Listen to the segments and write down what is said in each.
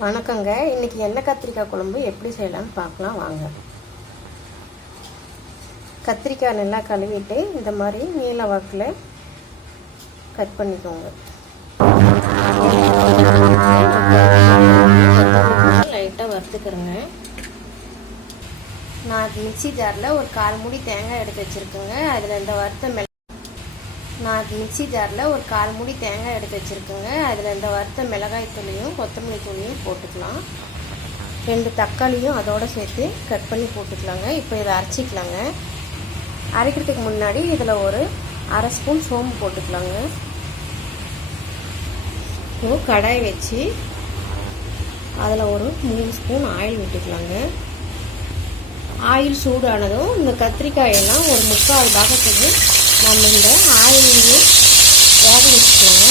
வணக்கங்க. இன்னைக்கு எண்ணெய் கத்திரிக்காய் குழம்பு எப்படி செய்யலாம்னு பார்க்கலாம் வாங்க. கத்திரிக்காய் நல்லா கழுவிட்டு இந்த மாதிரி நீல வாக்கில் கட் பண்ணிக்கோங்க. லைட்டாக வறுத்துக்கிறேங்க. நான் மிக்சி ஜாரில் ஒரு 1/4 மூடி தேங்காய் எடுத்து வச்சுருக்கேங்க. அதில் இந்த வறுத்த மிளகாய் தூளையும் கொத்தமல்லி தூளையும் போட்டுக்கலாம். 2 தக்காளியும் அதோடு சேர்த்து கட் பண்ணி போட்டுக்கலாங்க. இப்போ இதை அரைச்சிக்கலாங்க. அரைக்கிறதுக்கு முன்னாடி இதில் ஒரு 1/2 ஸ்பூன் சோம்பு போட்டுக்கலாங்க. இப்போ கடாய் வச்சு அதில் ஒரு 3 ஸ்பூன் ஆயில் விட்டுக்கலாங்க. ஆயில் சூடானதும் இந்த கத்திரிக்காயெல்லாம் ஒரு 3/4 பாகத்துக்கு நம்ம இந்த ஆயிலையே வேக வச்சுக்கலாங்க.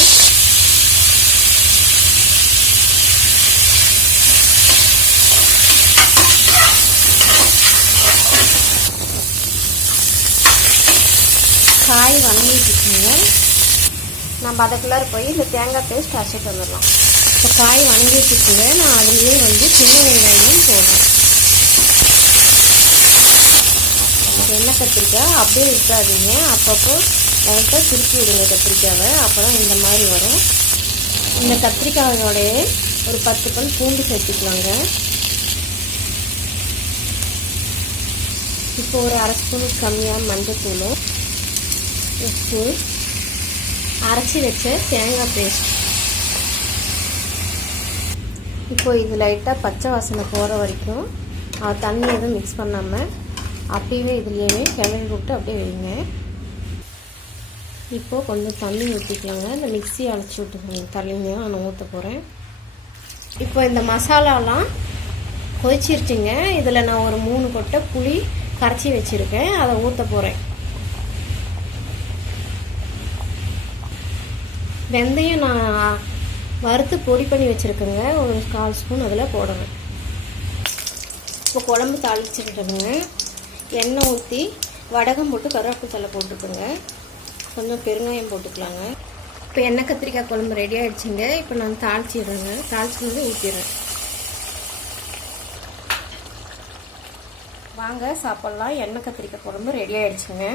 காய் வணங்கிட்டுருக்குங்க. நம்ம அதுக்குள்ளார போய் இந்த தேங்காய் பேஸ்ட் அரைச்சிட்டு வந்துடலாம். இப்போ காய் வணங்கிட்டுருக்குங்க. நான் அதுலேயே சின்ன வெங்காயம் போடுறேன். எண்ணெய் கத்திரிக்காய் அப்படியே விட்டுறாதீங்க, அப்பப்போ லைட்டாக திருப்பி விடுங்க கத்திரிக்காவை. அப்போ தான் இந்த மாதிரி வரும். இந்த கத்திரிக்காயோடைய ஒரு 10 பல் பூண்டு சேர்த்துக்கலாங்க. இப்போ ஒரு 1/2 ஸ்பூனுக்கு கம்மியாக மஞ்சத்தூளும் உப்பு, அரைச்சி வச்ச தேங்காய் பேஸ்ட். இப்போ இது லைட்டாக பச்சை வாசனை போகிற வரைக்கும் தண்ணி எதுவும் மிக்ஸ் பண்ணாமல் அப்படியே இதுலேயே கிளறி விட்டு அப்படியே வைங்க. இப்போது கொஞ்சம் தண்ணி ஊற்றிக்கலாங்க. இந்த மிக்ஸி அரைச்சி விட்டுக்கோங்க. தண்ணியாக நான் ஊற்ற போகிறேன். இப்போ இந்த மசாலாலாம் கொதிச்சிருச்சுங்க. இதில் நான் ஒரு 3 கொட்டை புளி கரைச்சி வச்சுருக்கேன், அதை ஊற்ற போகிறேன். வெந்தயம் நான் வறுத்து பொடி பண்ணி வச்சுருக்கேங்க, ஒரு 1/4 ஸ்பூன் அதில் போடணும். இப்போ குழம்பு தாளிச்சுக்கிட்டுங்க. எண்ணெய் ஊற்றி வடகம் போட்டு கருவேப்பிலை தழை போட்டுக்கோங்க. கொஞ்சம் பெருங்காயம் போட்டுக்கலாங்க. இப்போ எண்ணெய் கத்திரிக்காய் குழம்பு ரெடி ஆகிடுச்சிங்க. இப்போ நான் தாளிச்சிடுறேங்க. தாளிச்சு ஊற்றிடுறேன். வாங்க சாப்பிட்லாம். எண்ணெய் கத்திரிக்காய் குழம்பு ரெடி ஆகிடுச்சுங்க.